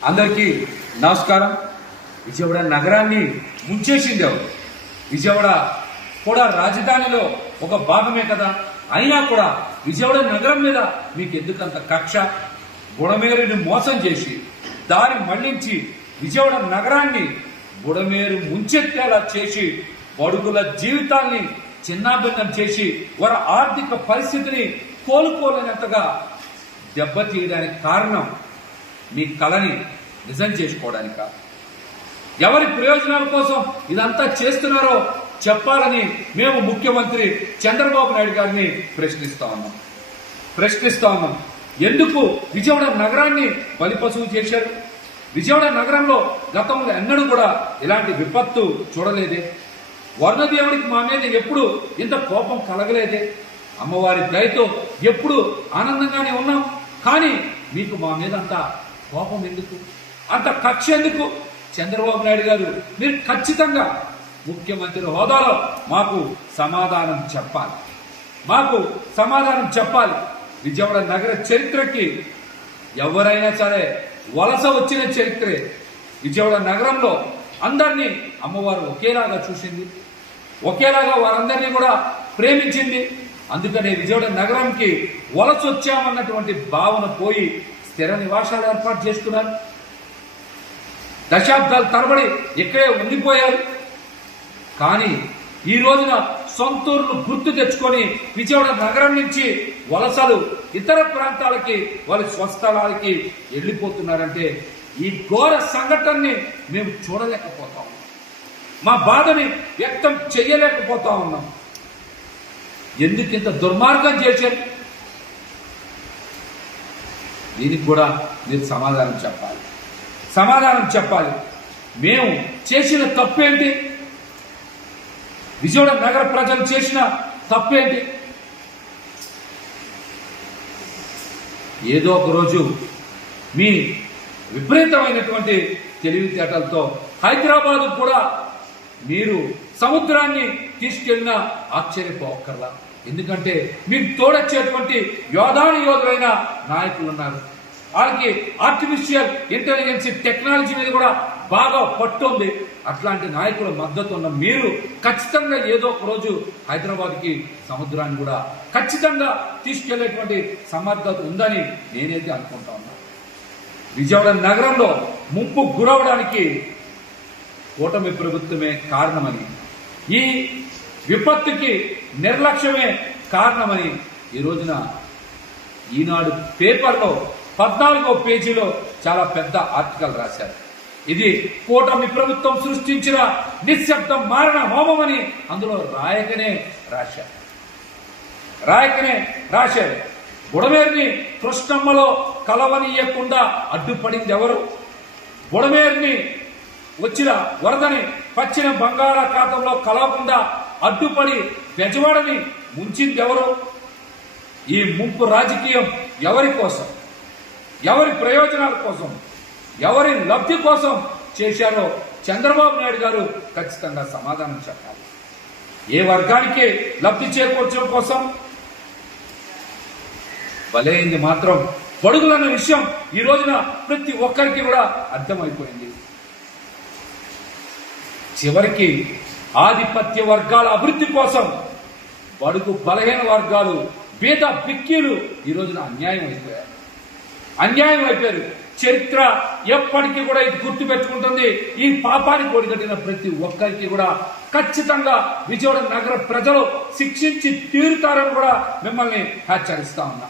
అందరికీ నమస్కారం. విజయవాడ నగరాన్ని ముంచేసింది ఎవరు? విజయవాడ కూడా రాజధానిలో ఒక భాగమే కదా. అయినా కూడా విజయవాడ నగరం మీద మీకు ఎందుకంత కక్ష? బుడమేరుని మోసం చేసి దారి మళ్లించి విజయవాడ నగరాన్ని బుడమేరు ముంచెత్తేలా చేసి బడుగుల జీవితాన్ని చిన్నాభిన్నం చేసి వారి ఆర్థిక పరిస్థితిని కోలుకోలేనంతగా దెబ్బతీయడానికి కారణం మీ కళని నిజం చేసుకోవడానిక? ఎవరి ప్రయోజనాల కోసం ఇదంతా చేస్తున్నారో చెప్పాలని మేము ముఖ్యమంత్రి చంద్రబాబు నాయుడు గారిని ప్రశ్నిస్తా ఉన్నాం. ఎందుకు విజయవాడ నగరాన్ని బలిపశువు చేశారు? విజయవాడ నగరంలో గతంలో ఎన్నడూ కూడా ఇలాంటి విపత్తు చూడలేదే. వరుణదేవుడికి మా మీద ఎప్పుడు ఇంత కోపం కలగలేదే. అమ్మవారి దయతో ఎప్పుడు ఆనందంగానే ఉన్నాం. కానీ మీకు మా మీద అంత కోపం ఎందుకు, అంత కక్ష ఎందుకు? చంద్రబాబు నాయుడు గారు, మీరు ఖచ్చితంగా ముఖ్యమంత్రి హోదాలో మాకు సమాధానం చెప్పాలి. విజయవాడ నగర చరిత్రకి ఎవరైనా సరే వలస వచ్చిన చరిత్రే. విజయవాడ నగరంలో అందరినీ అమ్మవారు ఒకేలాగా చూసింది, ఒకేలాగా వారందరినీ కూడా ప్రేమించింది. అందుకనే విజయవాడ నగరంకి వలస వచ్చామన్నటువంటి భావన పోయి స్థిర నివాసాలు ఏర్పాటు చేసుకున్నారు. దశాబ్దాల తరబడి ఇక్కడే ఉండిపోయారు. కానీ ఈ రోజున సొంతూరును గుర్తు తెచ్చుకొని విజయవాడ నగరం నుంచి వలసలు ఇతర ప్రాంతాలకి వారి స్వస్థలాలకి వెళ్ళిపోతున్నారంటే ఈ ఘోర సంఘటనని మేము చూడలేకపోతా ఉన్నాం. మా బాధని వ్యక్తం చేయలేకపోతా ఉన్నాం. ఎందుకు ఇంత దుర్మార్గం చేశారు? దీనికి కూడా మీరు సమాధానం చెప్పాలి. మేము చేసిన తప్పేంటి? విజయవాడ నగర ప్రజలు చేసిన తప్పేంటి? ఏదో ఒక రోజు మీ విపరీతమైనటువంటి తెలివితేటలతో హైదరాబాద్ కూడా మీరు సముద్రాన్ని తీసుకెళ్లిన ఆశ్చర్యపోకర్లా. ఎందుకంటే మీకు తోడొచ్చేటువంటి యోధులైన నాయకులు ఉన్నారు. వాళ్ళకి ఆర్టిఫిషియల్ ఇంటెలిజెన్స్ టెక్నాలజీ మీద కూడా బాగా పట్టుంది. అట్లాంటి నాయకుల మద్దతు ఉన్న మీరు ఖచ్చితంగా ఏదో ఒక రోజు హైదరాబాద్కి సముద్రాన్ని కూడా ఖచ్చితంగా తీసుకెళ్లేటువంటి సమర్థత ఉందని నేనైతే అనుకుంటా ఉన్నా. విజయవాడ నగరంలో ముప్పు గురవడానికి కూటమి ప్రభుత్వమే కారణమని, ఈ విపత్తుకి నిర్లక్ష్యమే కారణమని ఈ రోజున ఈనాడు పేపర్లో 14వ పేజీలో చాలా పెద్ద ఆర్టికల్ రాశారు. ఇది కూటమి ప్రభుత్వం సృష్టించిన నిశ్శబ్ద మారణ హోమం అని అందులో రాయకనే రాశారు. బుడమేరుని కృష్ణమ్మలో కలవనీయకుండా అడ్డుపడింది ఎవరు? బుడమేరుని వచ్చిన వరదని పశ్చిమ బంగాళాఖాతంలో కలవకుండా అడ్డుపడి బెజవాడని ముంచింది ఎవరు? ఈ ముంపు రాజకీయం ఎవరి కోసం, ఎవరి ప్రయోజనాల కోసం, ఎవరి లబ్ధి కోసం చేశారో చంద్రబాబు నాయుడు గారు ఖచ్చితంగా సమాధానం చెప్పాలి. ఏ వర్గానికి లబ్ధి చేకూర్చడం కోసం? బలైంది మాత్రం బడుగులన్న విషయం ఈ రోజున ప్రతి ఒక్కరికి కూడా అర్థమైపోయింది. చివరికి ఆధిపత్య వర్గాల అభివృద్ధి కోసం బడుగు బలహీన వర్గాలు, పేద బిక్కీలు ఈ రోజున అన్యాయం అయిపోయారు. చరిత్ర ఎప్పటికీ కూడా ఇది గుర్తు పెట్టుకుంటుంది. ఈ పాపానికి ఒడిగట్టిన ప్రతి ఒక్కరికి కూడా ఖచ్చితంగా విజయవాడ నగర ప్రజలు శిక్షించి తీరుతారని కూడా మిమ్మల్ని హెచ్చరిస్తా ఉన్నా.